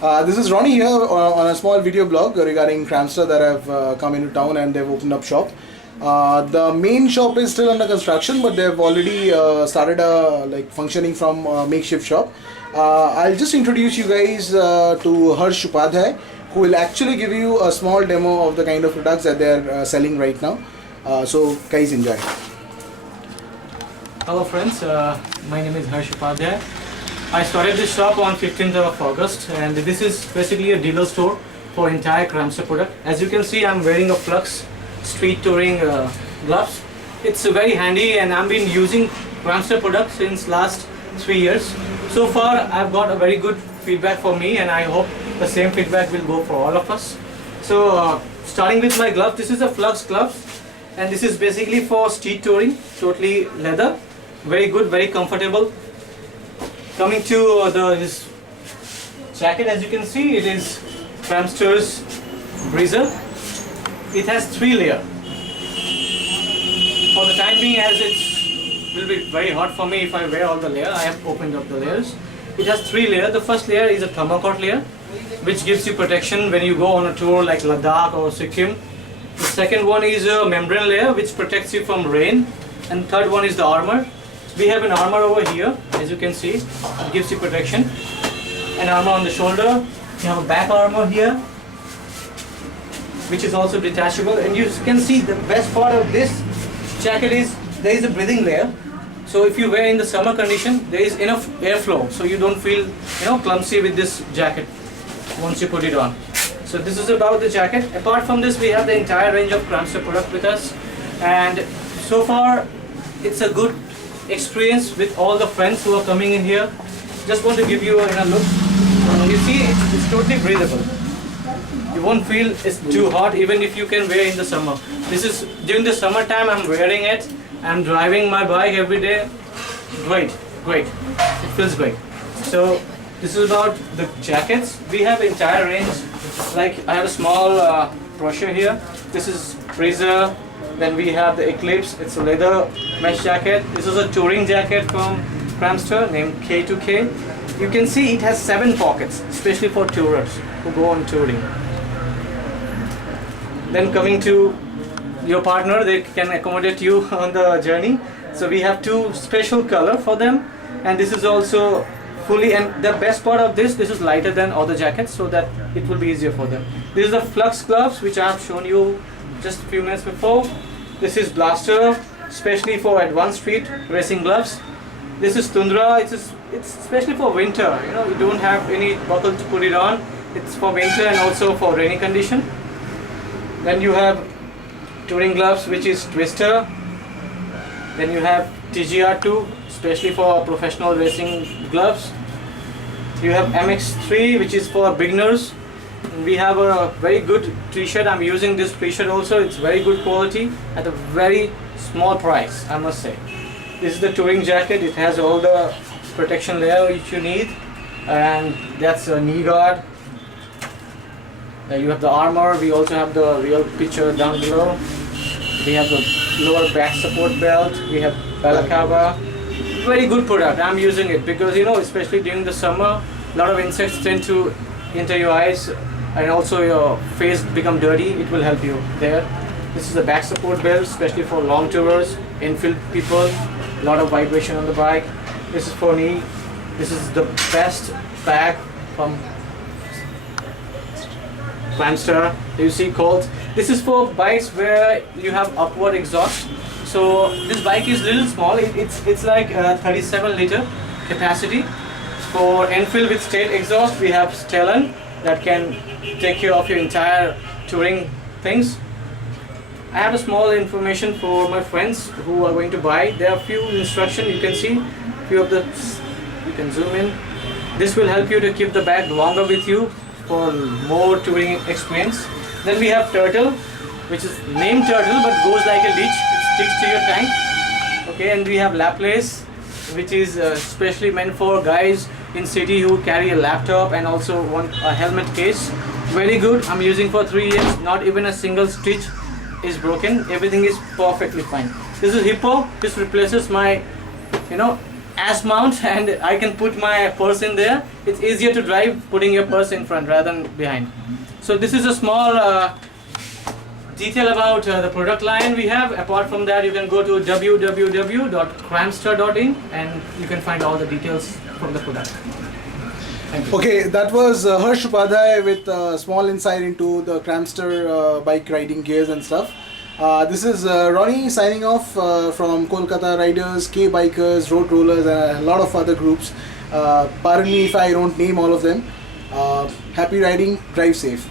This is Ronnie here on a small video blog regarding Cramster that have come into town and they've opened up shop. The main shop is still under construction, but they've already started functioning from makeshift shop. I'll just introduce you guys to Harsh Upadhyay, who will actually give you a small demo of the kind of products that they're selling right now. So guys, enjoy. Hello friends, my name is Harsh Upadhyay. I started this shop on 15th of August, and this is basically a dealer store for entire Cramster product. As you can see, I'm wearing a Flux street touring gloves. It's very handy, and I've been using Cramster product since last 3 years. So far I've got a very good feedback for me, and I hope the same feedback will go for all of us. So starting with my glove, this is a Flux glove, and this is basically for street touring, totally leather, very good, very comfortable. Coming to this jacket, as you can see, it is Cramster's Breezer. It has 3 layers. For the time being, as it will be very hot for me if I wear all the layers, I have opened up the layers. It has 3 layers. The first layer is a thermocot layer, which gives you protection when you go on a tour like Ladakh or Sikkim. The second one is a membrane layer, which protects you from rain. And third one is the armor. We have an armor over here, as you can see. It gives you protection. An armor on the shoulder. You have a back armor here, which is also detachable. And you can see the best part of this jacket is there is a breathing layer. So if you wear in the summer condition, there is enough airflow, so you don't feel clumsy with this jacket once you put it on. So this is about the jacket. Apart from this, we have the entire range of Cramster product with us, and so far it's a good experience with all the friends who are coming in here. Just want to give you a look. You see, it's totally breathable. You won't feel it's too hot even if you can wear in the summer. This is during the summer time. I'm wearing it. I'm driving my bike every day. Great. It feels great. So this is about the jackets. We have entire range. Like I have a small brochure here. This is Breezer. Then we have the Eclipse. It's a leather mesh jacket. This is a touring jacket from Cramster named K2K. You can see it has 7 pockets, especially for tourers who go on touring. Then coming to your partner, they can accommodate you on the journey. So we have 2 special color for them, and this is also fully, and the best part of this is lighter than other jackets, so that it will be easier for them. This is the Flux gloves, which I have shown you just a few minutes before. This is Blaster, especially for advanced street racing gloves. This is Tundra. It's especially for winter. You don't have any buckle to put it on. It's for winter and also for rainy condition. Then you have touring gloves, which is Twister. Then you have TGR2, especially for professional racing gloves. You have MX3, which is for beginners. And we have a very good t-shirt. I'm using this t-shirt also. It's very good quality at a very small price, I must say. This is the touring jacket. It has all the protection layer which you need, and that's a knee guard. You have the armor. We also have the real picture down below. We have the lower back support belt. We have balaclava. Very good product. I'm using it because especially during the summer, a lot of insects tend to enter your eyes, and also your face become dirty. It will help you there. This is the back support belt, especially for long tourers, infield people. A lot of vibration on the bike. This is for knee. This is the best bag from Cramster. You see Colt. This is for bikes where you have upward exhaust. So this bike is little small. It's like 37 liter capacity. For Enfield with straight exhaust, we have Stellan that can take care of your entire touring things. I have a small information for my friends who are going to buy. There are a few instructions. You can see few of the. You can zoom in. This will help you to keep the bag longer with you for more touring experience. Then we have Turtle, which is named Turtle but goes like a leech. It sticks to your tank. Okay, and we have Laplace, which is specially meant for guys in city who carry a laptop and also want a helmet case. Very good. I'm using for 3 years. Not even a single stitch is broken. Everything is perfectly fine. This is Hippo. This replaces my ass mount, and I can put my purse in there. It's easier to drive putting your purse in front rather than behind. So this is a small detail about the product line we have. Apart from that, you can go to www.cramster.in and you can find all the details from the product. Thank you. Okay, that was Harsh Upadhyay with a small insight into the Cramster bike riding gears and stuff. This is Ronnie signing off from Kolkata Riders, K Bikers, Road Rollers, and a lot of other groups. Pardon me if I don't name all of them. Happy riding, drive safe.